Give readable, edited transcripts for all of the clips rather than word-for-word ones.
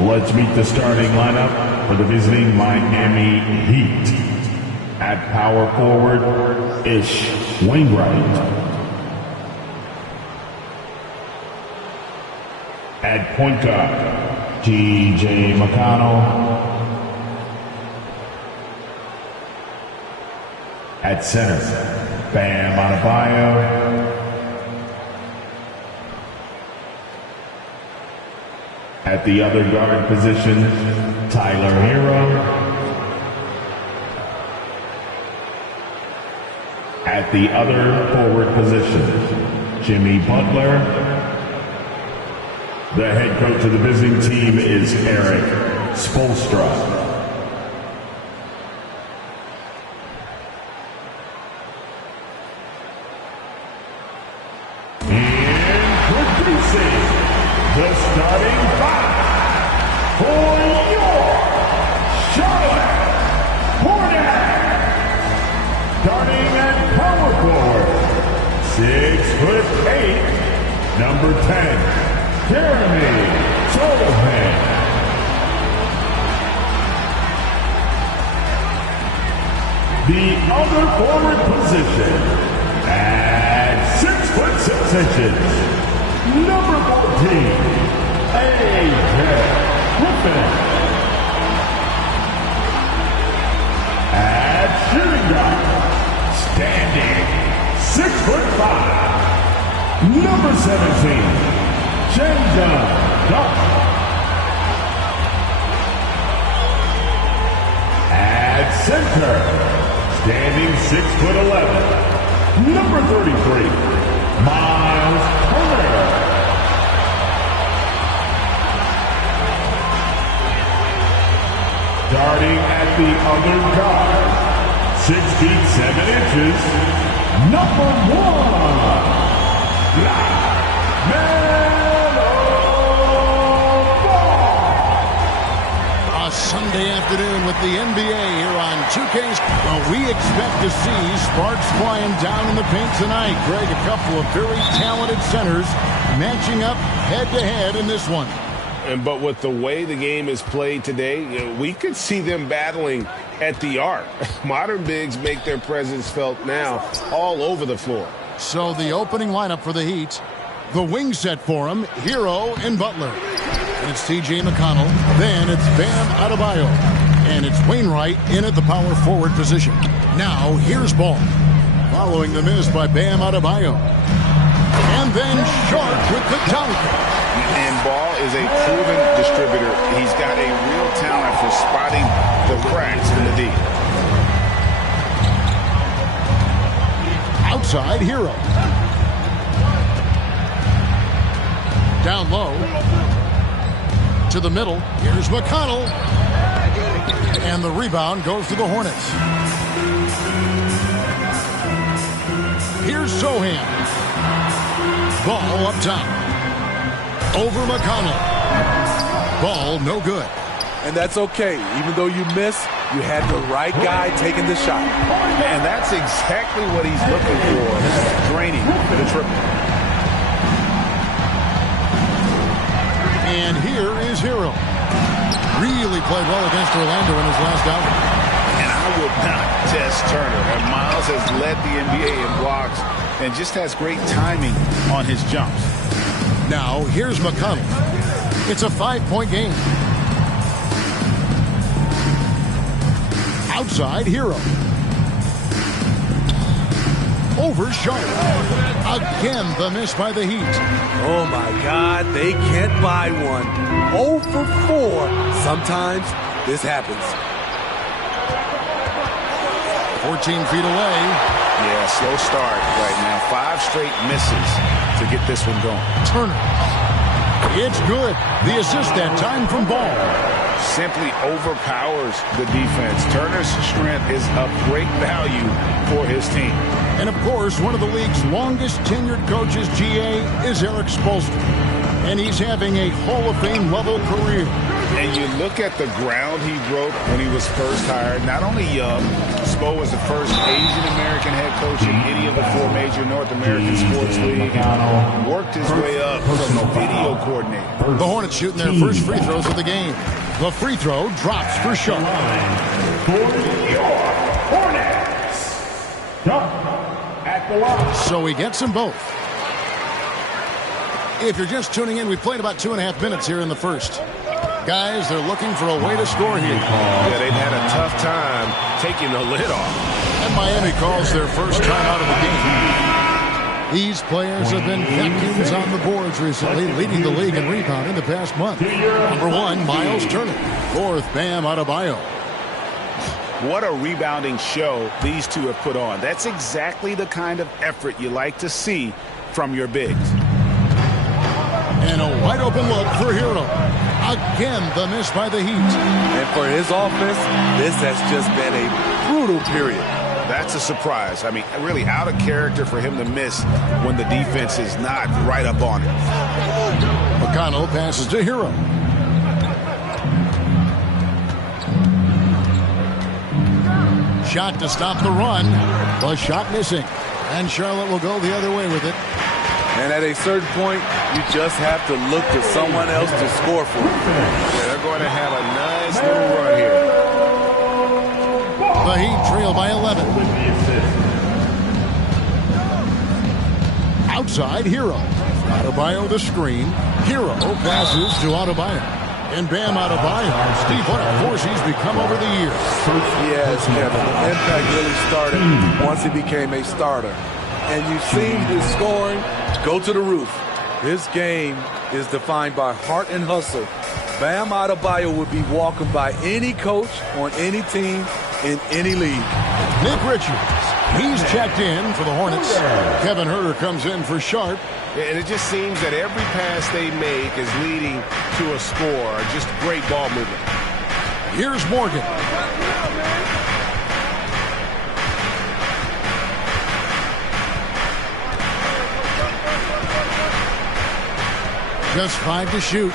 Let's meet the starting lineup for the visiting Miami Heat. At power forward, Ish Wainwright. At point guard, T.J. McConnell. At center, Bam Adebayo. At the other guard position, Tyler Hero. At the other forward position, Jimmy Butler. The head coach of the visiting team is Erik Spoelstra. Introducing the starting five for your Charlotte Hornets. Starting at power forward, 6'8", number 10. Jeremy Sullivan. The other forward position at 6'6", number 14, A.J. Griffin. At shooting guard, standing 6'5", number 17. Chandler Duck. At center, standing 6'11", number 33, Miles Turner. Starting at the other guard, 6 feet 7 inches, number 1, Sunday afternoon with the NBA here on 2K's. Well, we expect to see sparks flying down in the paint tonight. Greg, a couple of very talented centers matching up head-to-head in this one. But with the way the game is played today, we could see them battling at the arc. Modern bigs make their presence felt now all over the floor. So the opening lineup for the Heat, the wing set for them, Hero and Butler. And it's T.J. McConnell. Then it's Bam Adebayo. And it's Wainwright in at the power forward position. Now here's Ball. Following the miss by Bam Adebayo. And then Sharp with the dunk. And Ball is a proven distributor. He's got a real talent for spotting the cracks in the D. Outside Hero. Down low. To the middle. Here's McConnell. And the rebound goes to the Hornets. Here's Sohan. Ball up top. Over McConnell. Ball no good. And that's okay. Even though you miss, you had the right guy taking the shot. And that's exactly what he's looking for. Draining the triple. And here is Hero. Really played well against Orlando in his last outing. And I would not test Turner. And Miles has led the NBA in blocks and just has great timing on his jumps. Now, here's McConnell. It's a 5-point game. Outside Hero. Over Sharp. Again, the miss by the Heat. Oh, my God. They can't buy one. 0 for 4. Sometimes this happens. 14 feet away. Yeah, slow start right now. 5 straight misses to get this one going. Turner. It's good. The assist that time from Ball. Simply overpowers the defense. Turner's strength is of great value for his team. And, of course, one of the league's longest tenured coaches, GA, is Erik Spoelstra. And he's having a Hall of Fame level career. And you look at the ground he broke when he was first hired. Not only young, Spo was the first Asian-American head coach in any of the 4 major North American sports leagues and worked his way up from a video coordinator. The Hornets shooting their first free throws of the game. The free throw drops for Sharp. For your Hornets. Jump at the line. So he gets them both. If you're just tuning in, we played about 2.5 minutes here in the first. Guys, they're looking for a way to score here. Yeah, they've had a tough time taking the lid off. And Miami calls their first time out of the game. These players have been captains on the boards recently, leading the league in rebounding the past month. Number 1, Miles Turner. 4th, Bam Adebayo. What a rebounding show these two have put on. That's exactly the kind of effort you like to see from your bigs. And a wide open look for Hero. Again, the miss by the Heat. And for his offense, this has just been a brutal period. That's a surprise. I mean, really out of character for him to miss when the defense is not right up on it. McConnell passes to Hero. Shot to stop the run. The shot missing. And Charlotte will go the other way with it. And at a certain point, you just have to look to someone else to score for you. Yeah, they're going to have a nice little run here. The Heat trail by 11. Outside, Hero. Adebayo the screen. Hero passes to Adebayo. And Bam Adebayo. Steve, what a force he's become over the years. Yes, Kevin. The impact really started once he became a starter. And you've seen his scoring go to the roof. His game is defined by heart and hustle. Bam Adebayo would be welcomed by any coach on any team in any league. Nick Richards. He's checked in for the Hornets. Kevin Huerter comes in for Sharp. And it just seems that every pass they make is leading to a score. Just great ball movement. Here's Morgan. Just 5 to shoot.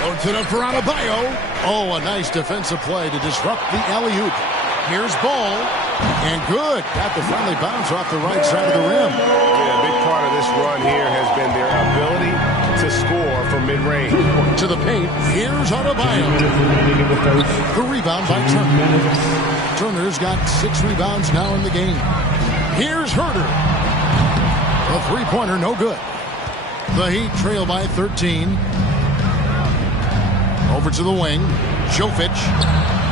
Loads it up for Adebayo. Oh, a nice defensive play to disrupt the alley-oop. Here's Ball. And good. Got the friendly bounce off the right side of the rim. Yeah, a big part of this run here has been their ability to score from mid-range. To the paint. Here's Adebayo. The rebound by Turner. Turner's got 6 rebounds now in the game. Here's Huerter. The three-pointer, no good. The Heat trail by 13. Over to the wing. Jovic.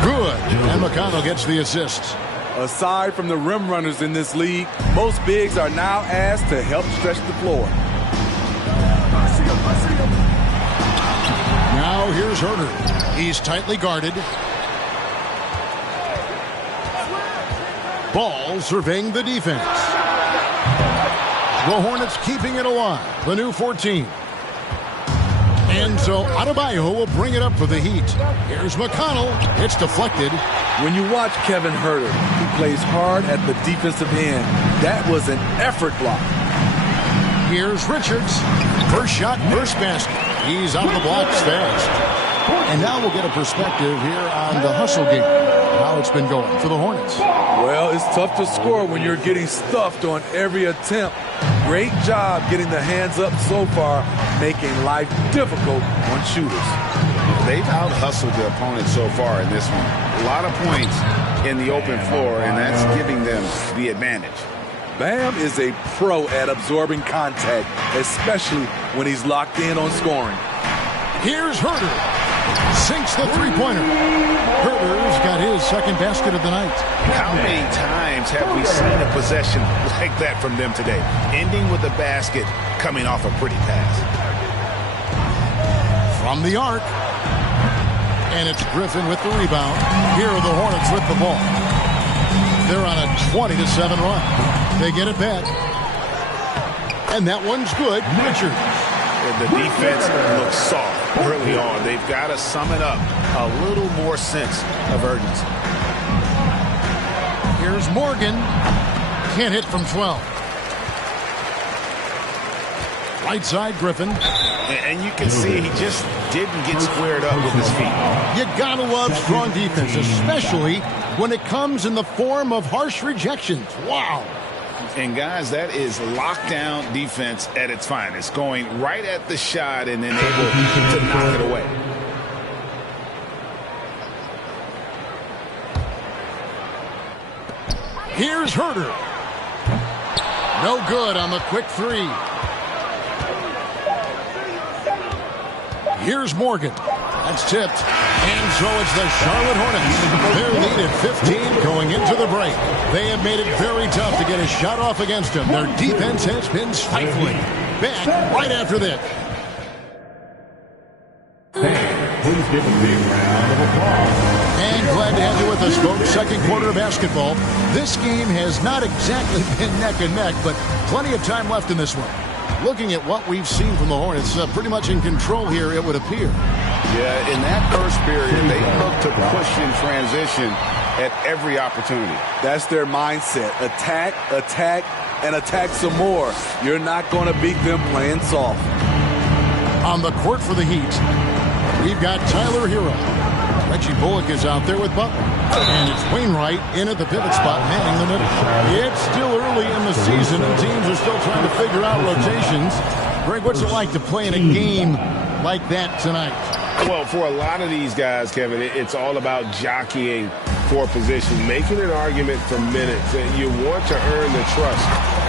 Good. And McConnell gets the assist. Aside from the rim runners in this league, most bigs are now asked to help stretch the floor. Now here's Huerter. He's tightly guarded. Ball surveying the defense. The Hornets keeping it alive. The new 14. And so Adebayo will bring it up for the Heat. Here's McConnell. It's deflected. When you watch Kevin Huerter, he plays hard at the defensive end. That was an effort block. Here's Richards. First shot, first basket. He's out of the blocks fast. And now we'll get a perspective here on the hustle game. How it's been going for the Hornets. Well, it's tough to score when you're getting stuffed on every attempt. Great job getting the hands up so far, making life difficult on shooters. They've out-hustled the opponent so far in this one. A lot of points in the open floor, and that's giving them the advantage. Bam is a pro at absorbing contact, especially when he's locked in on scoring. Here's Huerter. Sinks the three-pointer. Huerter's got his second basket of the night. How many times have we seen a possession like that from them today? Ending with a basket, coming off a pretty pass. From the arc. And it's Griffin with the rebound. Here are the Hornets with the ball. They're on a 20-7 run. They get it back. And that one's good. Richard. The defense looks soft early on. They've got to sum it up. A little more sense of urgency. Here's Morgan. Can't hit from 12. Right side, Griffin. And you can see he just didn't get squared up with his feet. You gotta love strong defense, especially when it comes in the form of harsh rejections. Wow. And guys, that is lockdown defense at its finest, going right at the shot and then able to knock it away. Here's Herter. No good on the quick three. Here's Morgan. That's tipped. And so it's the Charlotte Hornets. Their lead at 15 going into the break. They have made it very tough to get a shot off against them. Their defense has been stifling. Back right after this. Please give a big round of applause. And glad to have you with us, folks. Second quarter of basketball. This game has not exactly been neck and neck, but plenty of time left in this one. Looking at what we've seen from the Hornets, pretty much in control here, it would appear. Yeah, in that first period, they looked to push in transition at every opportunity. That's their mindset. Attack, attack, and attack some more. You're not going to beat them playing soft. On the court for the Heat, we've got Tyler Hero. Reggie Bullock is out there with Butler. And it's Wainwright in at the pivot spot, manning the middle. It's still early in the season, and teams are still trying to figure out rotations. Greg, what's it like to play in a game like that tonight? Well, for a lot of these guys, Kevin, it's all about jockeying for position, making an argument for minutes. And you want to earn the trust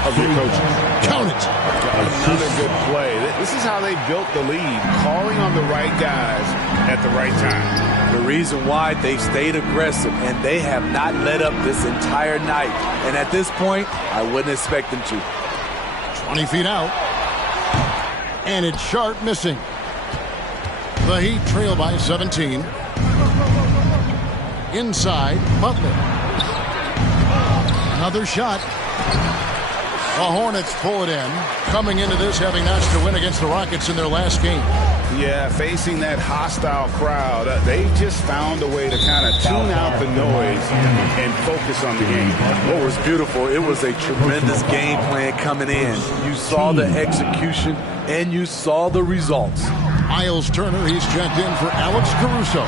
of your coaches. Count it. Another good play. This is how they built the lead, calling on the right guys at the right time. The reason why they've stayed aggressive, and they have not let up this entire night. And at this point, I wouldn't expect them to. 20 feet out. And it's Sharp missing. The Heat trail by 17. Inside, Butler. Another shot. The Hornets pull it in. Coming into this, having notched a win against the Rockets in their last game. Yeah, facing that hostile crowd, they just found a way to kind of tune out the noise and focus on the game. What was beautiful, it was a tremendous game plan coming in. You saw the execution, and you saw the results. Miles Turner, he's checked in for Alex Caruso.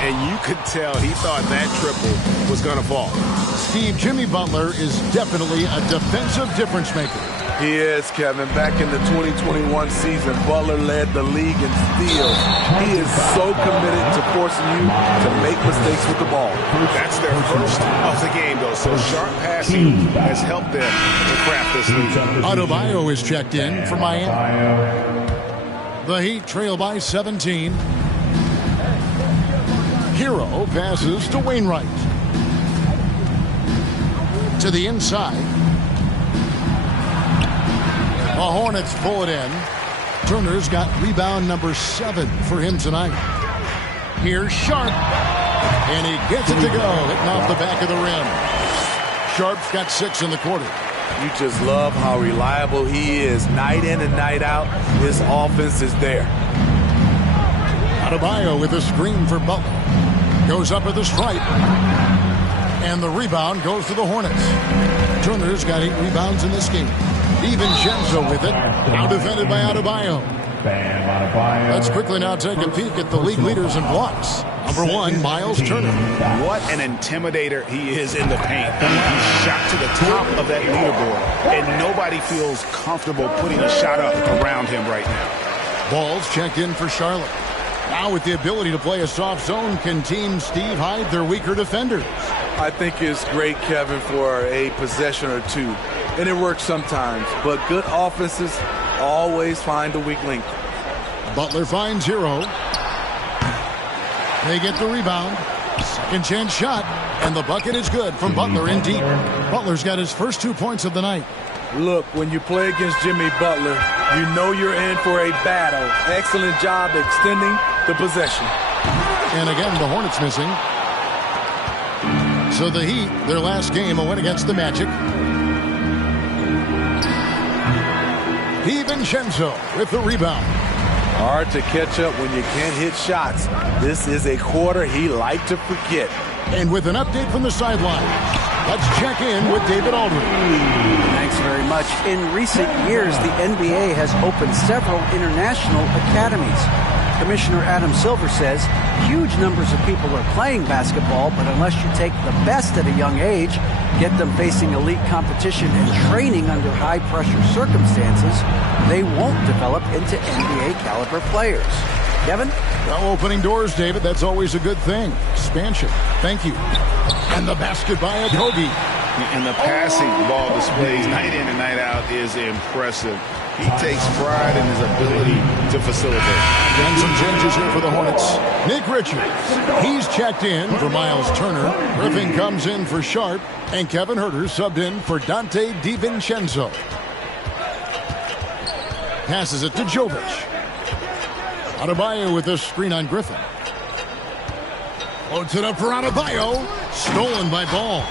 And you could tell he thought that triple was going to fall. Steve Jimmy Butler is definitely a defensive difference maker. He is, Kevin. Back in the 2021 season, Butler led the league in steals. He is so committed to forcing you to make mistakes with the ball. That's their first of the game, though. So sharp passing has helped them to craft this lead. Adebayo is checked in for Miami. The Heat trail by 17. Hero passes to Wainwright. To the inside. The Hornets pull it in. Turner's got rebound number 7 for him tonight. Here's Sharp. And he gets it to go, hitting off the back of the rim. Sharp's got 6 in the quarter. You just love how reliable he is. Night in and night out, his offense is there. Adebayo with a screen for Butler. Goes up at the stripe. And the rebound goes to the Hornets. Turner's got 8 rebounds in this game. DiVincenzo with it. Now defended by Adebayo. Let's quickly now take a peek at the league leaders in blocks. Number 1, Miles Turner. What an intimidator he is in the paint. He's shot to the top of that leaderboard, and nobody feels comfortable putting a shot up around him right now. Ball's checked in for Charlotte. Now with the ability to play a soft zone, can Team Steve hide their weaker defenders? I think it's great, Kevin, for a possession or two. And it works sometimes, but good offenses always find a weak link. Butler finds Hero. They get the rebound. Second chance shot. And the bucket is good from Butler in deep. Butler's got his first 2 points of the night. Look, when you play against Jimmy Butler, you know you're in for a battle. Excellent job extending the possession. And again, the Hornets missing. So the Heat, their last game, a win against the Magic. DiVincenzo with the rebound. Hard to catch up when you can't hit shots. This is a quarter he liked to forget. And with an update from the sideline, let's check in with David Aldridge. Thanks for very much. In recent years, the NBA has opened several international academies. Commissioner Adam Silver says huge numbers of people are playing basketball, but unless you take the best at a young age, get them facing elite competition and training under high-pressure circumstances, they won't develop into NBA-caliber players. Kevin? Well, opening doors, David. That's always a good thing. Expansion. Thank you. And the basket by Okogie. And the passing ball displays night in and night out is impressive. He takes pride in his ability to facilitate. And some changes here for the Hornets. Nick Richards, he's checked in for Miles Turner. Griffin comes in for Sharp. And Kevin Huerter subbed in for Dante DiVincenzo. Passes it to Jovic. Adebayo with this screen on Griffin. Floats it up for Adebayo. Stolen by Ball.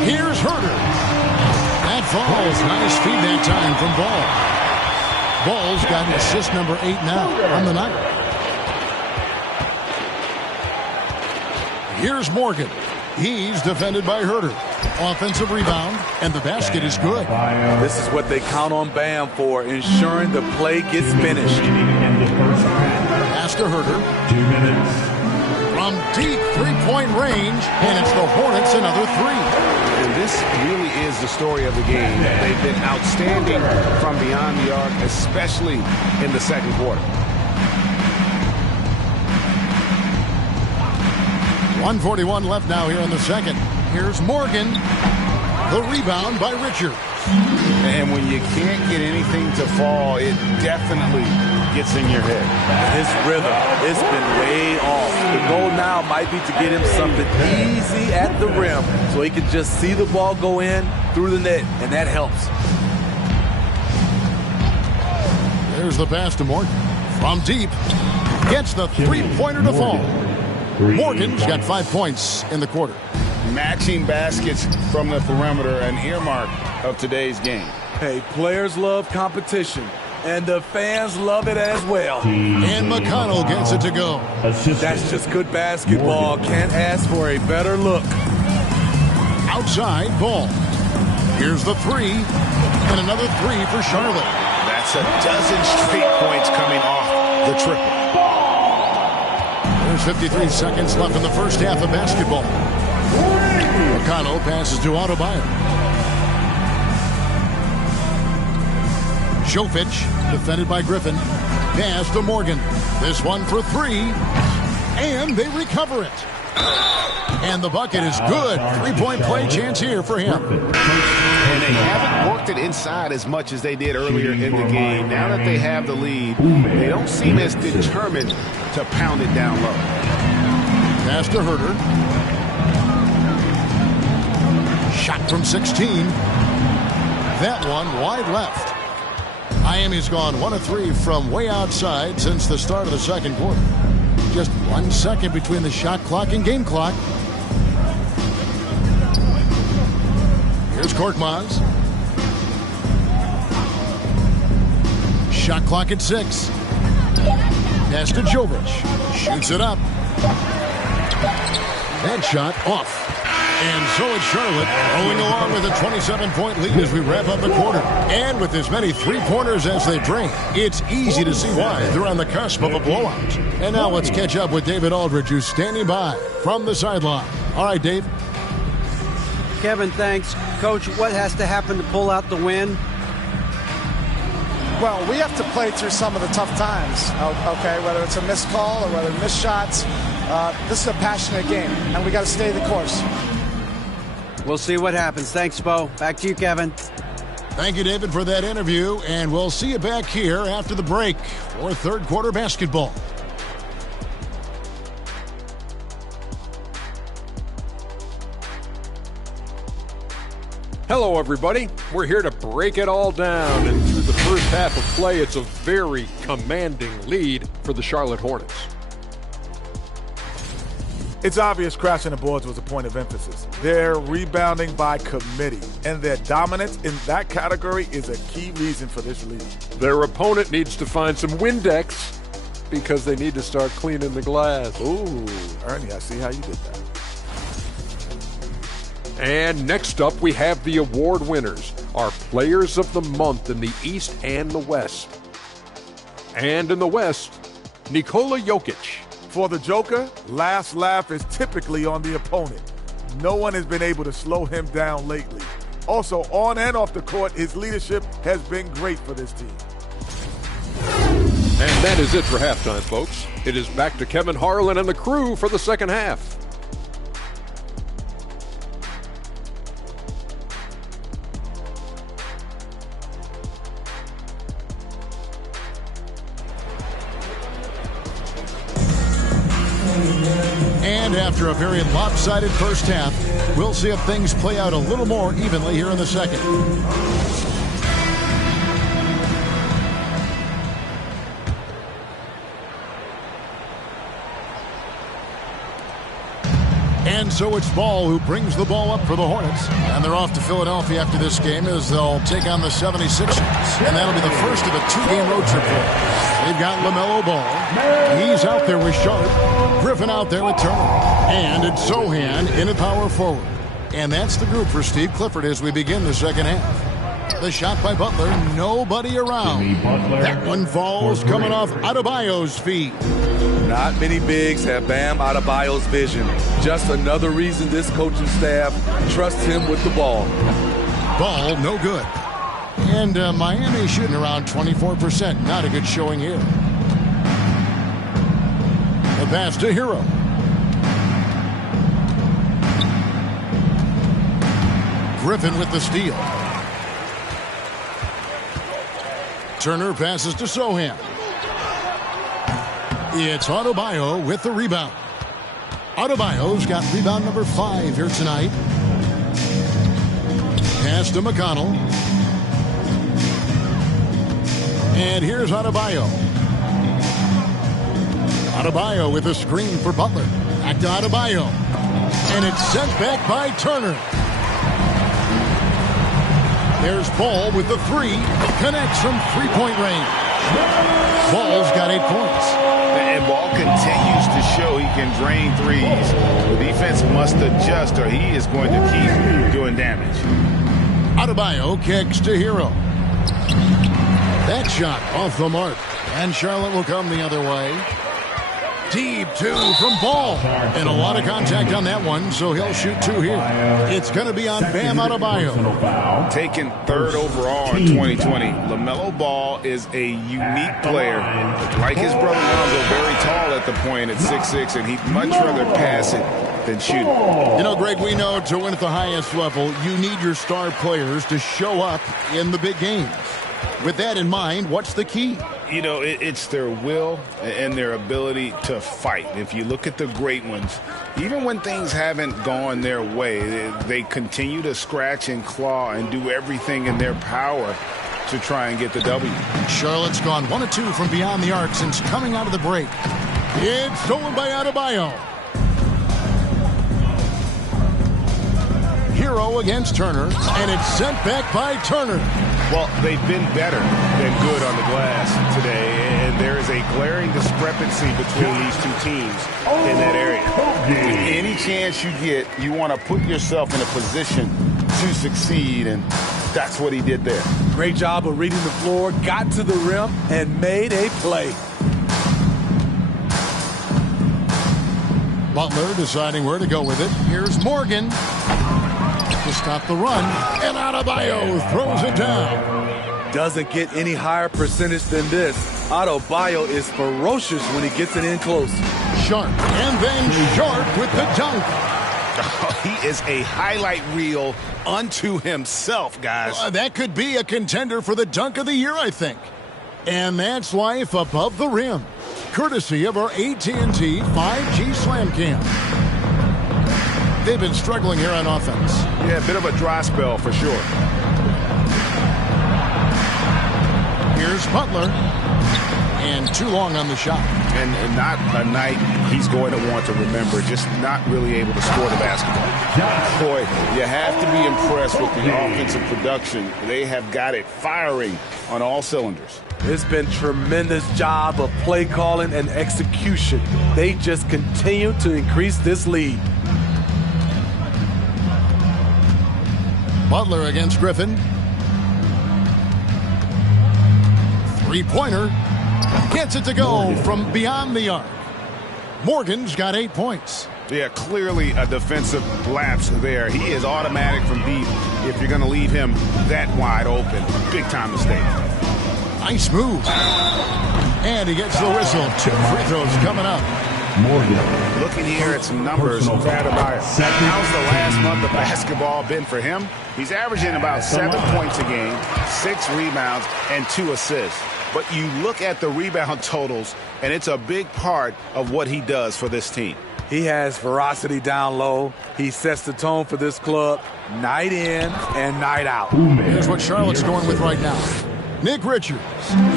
Here's Huerter. That falls. Nice feed that time from Ball. Ball's got assist number 8 now on the night. Here's Morgan. He's defended by Huerter. Offensive rebound, and the basket is good. This is what they count on Bam for, ensuring the play gets finished. Pass to Huerter. 2 minutes. From deep three-point range, and it's the Hornets another 3. And this really is the story of the game. They've been outstanding from beyond the arc, especially in the second quarter. 1:41 left now here in the second. Here's Morgan. The rebound by Richards. And when you can't get anything to fall, it definitely gets in your head. His rhythm, it's been way off. The goal now might be to get him something easy at the rim so he can just see the ball go in through the net, and that helps. There's the pass to Morgan. From deep. Gets the three-pointer to fall. Morgan's got 5 points in the quarter. Matching baskets from the perimeter, an earmark of today's game. Hey, players love competition, and the fans love it as well. And McConnell gets it to go. That's just good basketball. Can't ask for a better look. Outside Ball. Here's the 3. And another 3 for Charlotte. That's a dozen straight points coming off the triple. There's 53 seconds left in the first half of basketball. McConnell passes to Adebayo. Jovic, defended by Griffin. Pass to Morgan. This one for 3. And they recover it. And the bucket is good. 3-point play chance here for him. And they haven't worked it inside as much as they did earlier in the game. Now that they have the lead, they don't seem as determined to pound it down low. Pass to Huerter. Shot from 16. That one wide left. Miami's gone 1 of 3 from way outside since the start of the second quarter. Just 1 second between the shot clock and game clock. Here's Korkmaz. Shot clock at 6. Pass to Jovic. Shoots it up. That shot off. And so it's Charlotte rolling along with a 27-point lead as we wrap up the quarter. And with as many three-pointers as they bring, it's easy to see why they're on the cusp of a blowout. And now let's catch up with David Aldridge, who's standing by from the sideline. All right, Dave. Kevin, thanks. Coach, what has to happen to pull out the win? Well, we have to play through some of the tough times, okay, whether it's a missed call or whether missed shots. This is a passionate game, and we got to stay the course. We'll see what happens. Thanks, Bo. Back to you, Kevin. Thank you, David, for that interview, and we'll see you back here after the break for third quarter basketball. Hello, everybody. We're here to break it all down, and through the first half of play, it's a very commanding lead for the Charlotte Hornets. It's obvious crashing the boards was a point of emphasis. They're rebounding by committee, and their dominance in that category is a key reason for this lead. Their opponent needs to find some Windex because they need to start cleaning the glass. Ooh, Ernie, I see how you did that. And next up, we have the award winners, our Players of the Month in the East and the West. And in the West, Nikola Jokic. For the Joker, last laugh is typically on the opponent. No one has been able to slow him down lately. Also, on and off the court, his leadership has been great for this team. And that is it for halftime, folks. It is back to Kevin Harlan and the crew for the second half. And after a very lopsided first half, we'll see if things play out a little more evenly here in the second. And so it's Ball who brings the ball up for the Hornets. And they're off to Philadelphia after this game as they'll take on the 76ers. And that'll be the first of a two-game road trip for them. They've got LaMelo Ball. He's out there with Sharp. Griffin out there with Turner. And it's Sochan in at power forward. And that's the group for Steve Clifford as we begin the second half. The shot by Butler, nobody around. That one falls coming off Adebayo's feet. Not many bigs have Bam Adebayo's vision. Just another reason this coaching staff trusts him with the ball. Ball, no good. And Miami shooting around 24%. Not a good showing here. The pass to Hero. Griffin with the steal. Turner passes to Sochan. It's Adebayo with the rebound. Adebayo's got rebound number 5 here tonight. Pass to McConnell. And here's Adebayo. Adebayo with a screen for Butler. Back to Adebayo. And it's sent back by Turner. There's Ball with the 3. Connects from three-point range. Ball's got 8 points. And Ball continues to show he can drain threes. The defense must adjust or he is going to keep doing damage. Adebayo kicks to Hero. That shot off the mark. And Charlotte will come the other way. Deep 2 from Ball. And a lot of contact on that one, so he'll shoot 2 here. It's going to be on Bam Adebayo. Taken 3rd overall in 2020. LaMelo Ball is a unique player. Like his brother Lonzo, very tall at the point at 6'6", and he'd much rather pass it than shoot it. You know, Greg, we know to win at the highest level, you need your star players to show up in the big games. With that in mind, what's the key? You know, it's their will and their ability to fight. If you look at the great ones, even when things haven't gone their way, they continue to scratch and claw and do everything in their power to try and get the W. Charlotte's gone 1 of 2 from beyond the arc since coming out of the break. It's stolen by Adebayo. Hero against Turner, and it's sent back by Turner. Well, they've been better than good on the glass today, and there is a glaring discrepancy between these two teams in that area. Any chance you get, you want to put yourself in a position to succeed, and that's what he did there. Great job of reading the floor, got to the rim, and made a play. Butler deciding where to go with it. Here's Morgan to stop the run, and Adebayo throws it down. Doesn't get any higher percentage than this. Adebayo is ferocious when he gets it in close. Sharp, and then Sharp with the dunk. He is a highlight reel unto himself, guys. That could be a contender for the dunk of the year, I think. And that's life above the rim, courtesy of our AT&T 5G Slam Cam. They've been struggling here on offense. Yeah, a bit of a dry spell for sure. Here's Butler. And too long on the shot. And not a night he's going to want to remember, just not really able to score the basketball. Boy, you have to be impressed with the offensive production. They have got it firing on all cylinders. It's been tremendous job of play calling and execution. They just continue to increase this lead. Butler against Griffin. Three-pointer. Gets it to go from beyond the arc. Morgan's got 8 points. Yeah, clearly a defensive lapse there. He is automatic from deep if you're going to leave him that wide open. Big time mistake. Nice move. And he gets the whistle. 2 free throws coming up. Morgan. Looking here at some numbers from Adebayo. How's the last month of basketball been for him? He's averaging about 7 points a game, 6 rebounds, and 2 assists. But you look at the rebound totals, and it's a big part of what he does for this team. He has ferocity down low. He sets the tone for this club night in and night out. Here's what Charlotte's going with right now. Nick Richards,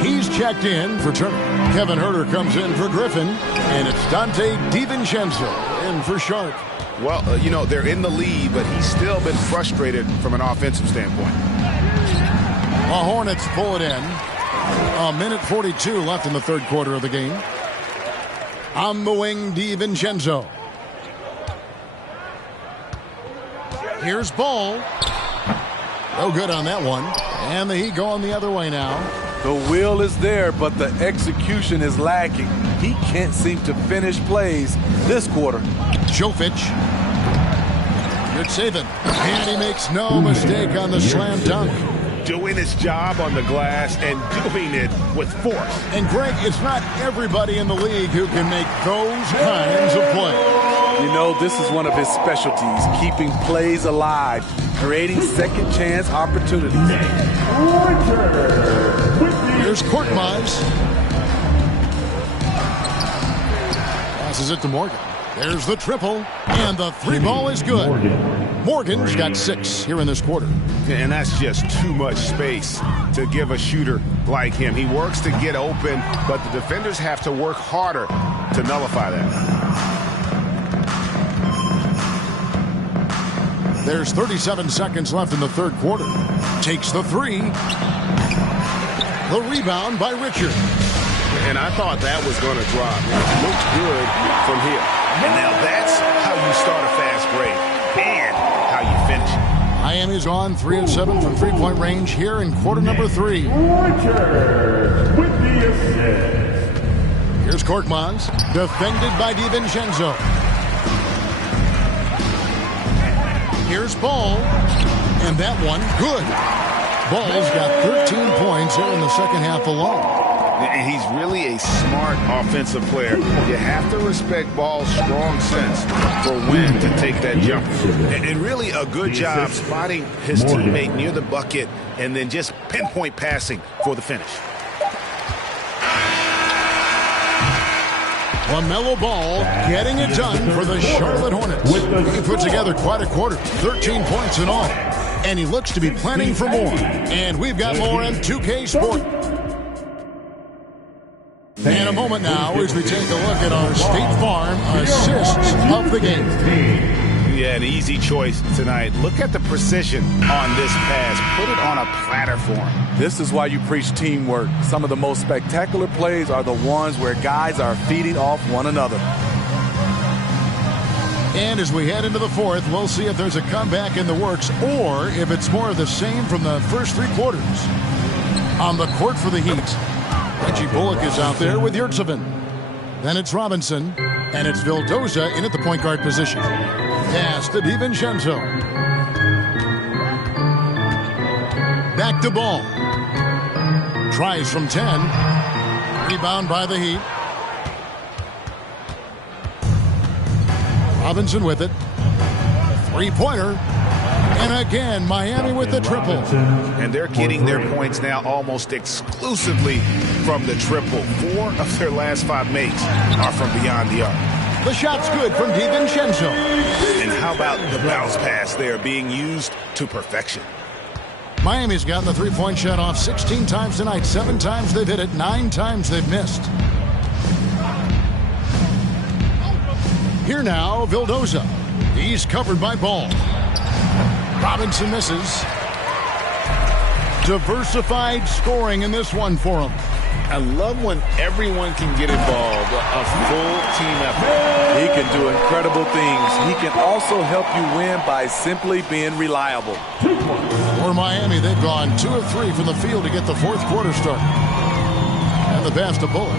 he's checked in for Turner. Kevin Huerter comes in for Griffin, and it's Dante DiVincenzo in for Sharp. Well, you know, they're in the lead, but he's still been frustrated from an offensive standpoint. The Hornets pull it in. 1:42 left in the third quarter of the game. On the wing, DiVincenzo. Here's Ball. No good on that one. And the Heat going the other way now. The will is there, but the execution is lacking. He can't seem to finish plays this quarter. Jovic. Good saving. And he makes no mistake on the slam dunk. Doing his job on the glass and doing it with force. And Greg, it's not everybody in the league who can make those kinds of plays. You know, this is one of his specialties, keeping plays alive, creating second chance opportunities. Here's Korkmaz. Passes it to Morgan. There's the triple, and the 3-ball is good. Morgan's got 6 here in this quarter. And that's just too much space to give a shooter like him. He works to get open, but the defenders have to work harder to nullify that. There's 37 seconds left in the third quarter. Takes the 3. The rebound by Richard. And I thought that was going to drop. It looked good from here. And now that's how you start a fast break and how you finish it. Miami's on 3 of 7 from three-point range here in quarter number 3. Richard with the assist. Here's Korkmaz, defended by DiVincenzo. Here's Ball, and that one, good. Ball's got 13 points here in the second half alone. And he's really a smart offensive player. You have to respect Ball's strong sense for when to take that jump. And really a good job spotting his teammate near the bucket and then just pinpoint passing for the finish. LaMelo Ball getting it done for the Charlotte Hornets. He put together quite a quarter, 13 points in all. And he looks to be planning for more. And we've got more in 2K Sport. In a moment now, as we take a look at our State Farm assists of the game. Yeah, an easy choice tonight. Look at the precision on this pass. Put it on a platter for him. This is why you preach teamwork. Some of the most spectacular plays are the ones where guys are feeding off one another. And as we head into the fourth, we'll see if there's a comeback in the works or if it's more of the same from the first 3 quarters. On the court for the Heat, Reggie Bullock is out there with Yurtseven. Then it's Robinson, and it's Vildoza in at the point guard position. Pass to DiVincenzo. Back to Ball. Tries from 10. Rebound by the Heat. Robinson with it. 3-pointer. And again, Miami with the triple. And they're getting their points now almost exclusively from the triple. 4 of their last 5 makes are from beyond the arc. The shot's good from DiVincenzo. And how about the bounce pass there being used to perfection? Miami's gotten the three-point shot off 16 times tonight. 7 times they've hit it, 9 times they've missed. Here now, Vildoza. He's covered by Ball. Robinson misses. Diversified scoring in this one for him. I love when everyone can get involved, a full team effort. He can do incredible things. He can also help you win by simply being reliable. For Miami, they've gone 2 of 3 from the field to get the fourth quarter started. And the pass to Bullock.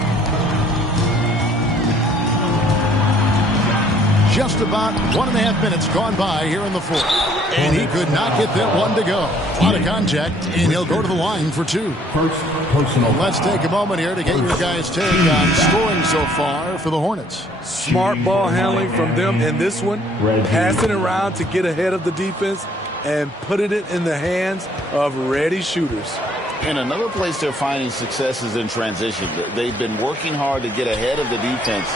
Just about 1.5 minutes gone by here in the fourth. And he could not get that one to go. A lot of contact, and he'll go to the line for 2. First personal. Let's take a moment here to get your guys' take on scoring so far for the Hornets. Smart ball handling from them in this one. Passing around to get ahead of the defense and putting it in the hands of ready shooters. And another place they're finding success is in transition. They've been working hard to get ahead of the defense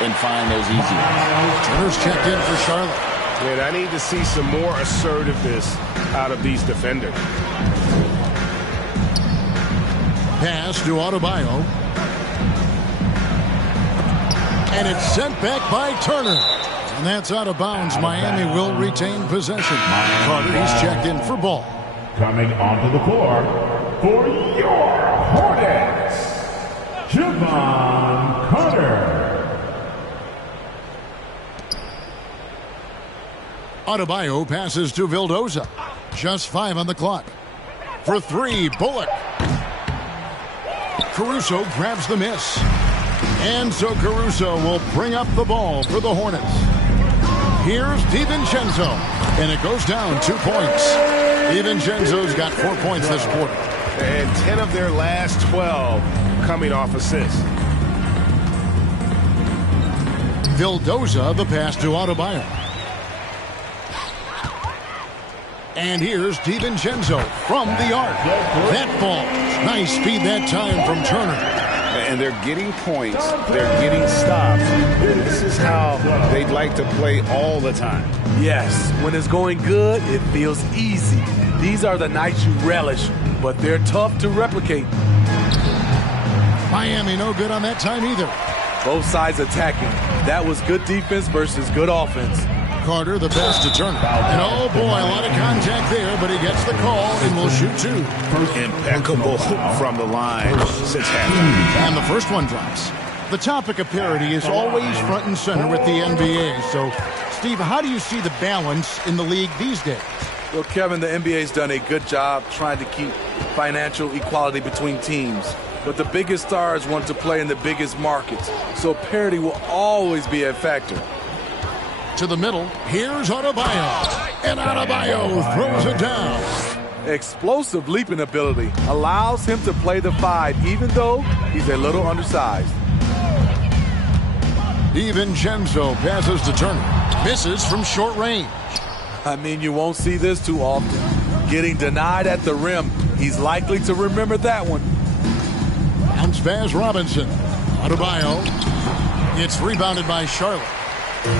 and find those easy ones. Turner's checked in for Charlotte. And I need to see some more assertiveness out of these defenders. Pass to Adebayo. And it's sent back by Turner. And that's out of bounds. Miami will retain possession. Carter, he's checked in for Ball. Coming onto the floor for your Hornets, Jevon Carter. Adebayo passes to Vildoza. Just 5 on the clock. For 3, Bullock. Caruso grabs the miss. And so Caruso will bring up the ball for the Hornets. Here's DiVincenzo. And it goes down 2 points. DiVincenzo's got 4 points this quarter. And 10 of their last 12 coming off assists. Vildoza, the pass to Adebayo. And here's DiVincenzo from the arc. That falls. Nice speed that time from Turner. And they're getting points. They're getting stops. This is how they'd like to play all the time. Yes, when it's going good, it feels easy. These are the nights you relish, but they're tough to replicate. Miami no good on that time either. Both sides attacking. That was good defense versus good offense. Carter, the pass to Turner. And oh boy, a lot of contact there, but he gets the call and will shoot 2. Impeccable from the line since halftime. And the first one drops. The topic of parity is always front and center with the NBA. So, Steve, how do you see the balance in the league these days? Well, Kevin, the NBA's done a good job trying to keep financial equality between teams. But the biggest stars want to play in the biggest markets. So parity will always be a factor. To the middle, here's Adebayo. And Adebayo throws it down. Explosive leaping ability allows him to play the 5, even though he's a little undersized. DiVincenzo passes to Turner. Misses from short range. I mean, you won't see this too often. Getting denied at the rim. He's likely to remember that one. Bounce pass Robinson. Adebayo. It's rebounded by Charlotte.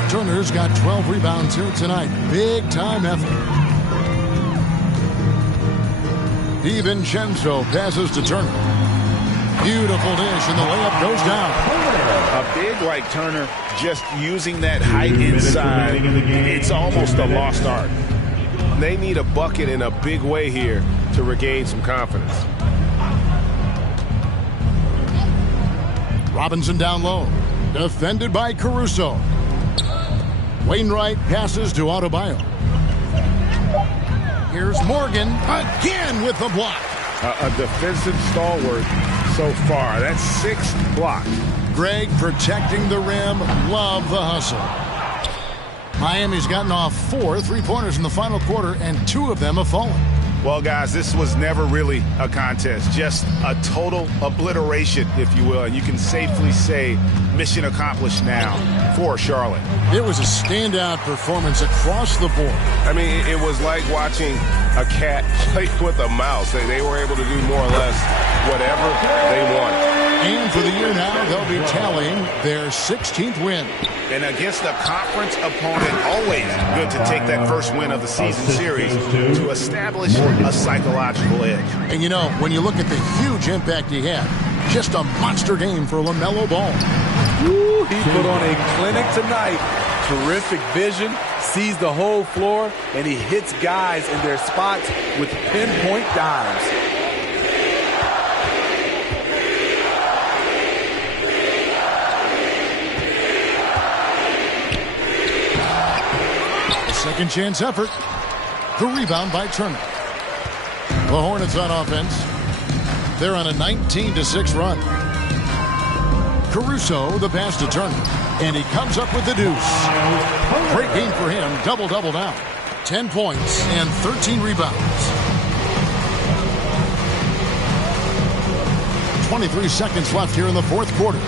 Turner's got 12 rebounds here tonight. Big time effort. DiVincenzo passes to Turner. Beautiful dish, and the layup goes down. A big like Turner, just using that height inside, it's almost a lost art. They need a bucket in a big way here to regain some confidence. Robinson down low. Defended by Caruso. Wainwright passes to Adebayo. Here's Morgan again with the block. A defensive stalwart so far. That's 6th block. Greg protecting the rim. Love the hustle. Miami's gotten off 4 3-pointers in the final quarter, and 2 of them have fallen. Well, guys, this was never really a contest. Just a total obliteration, if you will. And you can safely say mission accomplished now for Charlotte. It was a standout performance across the board. I mean, it was like watching a cat play with a mouse. They were able to do more or less whatever they wanted. And for the year now, they'll be tallying their 16th win. And against a conference opponent, always good to take that first win of the season series to establish a psychological edge. And you know, when you look at the huge impact he had, just a monster game for LaMelo Ball. Woo, he put on a clinic tonight. Terrific vision, sees the whole floor, and he hits guys in their spots with pinpoint dimes. Second chance effort. The rebound by Turner. The Hornets on offense. They're on a 19-6 run. Caruso, the pass to Turner. And he comes up with the deuce. Great game for him. Double-double now. 10 points and 13 rebounds. 23 seconds left here in the fourth quarter.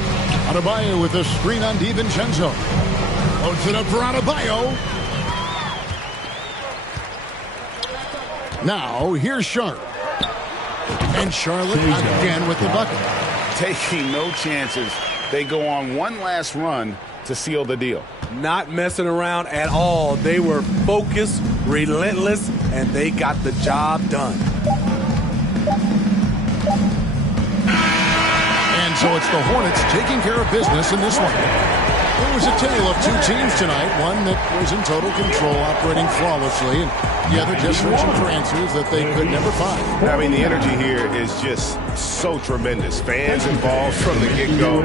Adebayo with a screen on DiVincenzo. Loads it up for Adebayo. Now, here's Sharp. And Charlotte again with the bucket. Taking no chances. They go on one last run to seal the deal. Not messing around at all. They were focused, relentless, and they got the job done. And so it's the Hornets taking care of business in this one. It was a tale of two teams tonight. One that was in total control, operating flawlessly, and the other just searching for answers that they could never find. I mean, the energy here is just so tremendous. Fans involved from the get-go.